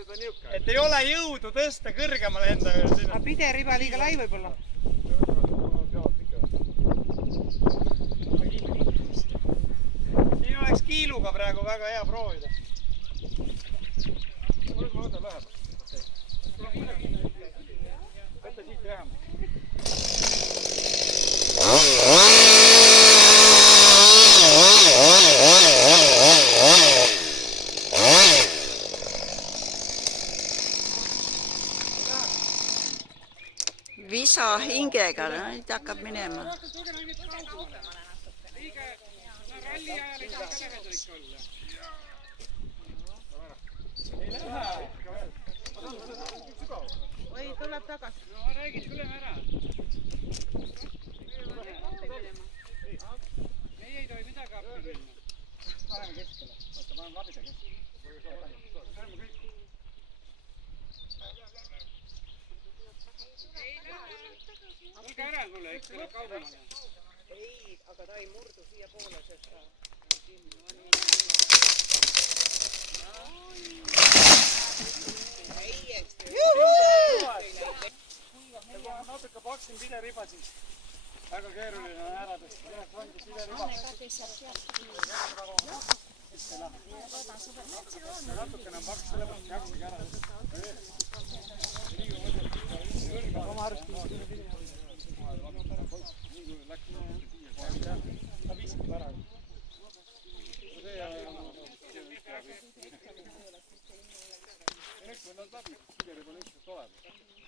et ei ole jõudu tõsta kõrgemale enda üle. Aga pideriba liiga lai võib-olla. Siin oleks kiiluga praegu väga hea proovida. Kuidas ma võtan läheb? Võtta siit vähem. Visa hingega, nüüd hakkab minema. Ralli ajal ei saa ka lähedal ikka olla. Ei lähe. Või tuleb tagasi. No räägid, tuleme ära. Meie ei tohi midagi appi minna. Paneme keskele. Oota, paneme labida keskele. Tulge ära mulle, ikka tuleb kaugemale. Ei, aga ta ei murdu siia poole, sest ta... Natuke paksin pideriba siis. Väga keeruline on ära tõsta. Sellest ongi pideriba. Natukene on paks, sellepärast jaksige ära. Oma arsti. Ta viskab ära. Eks me nad läbi, pideriba on ükskord olemas.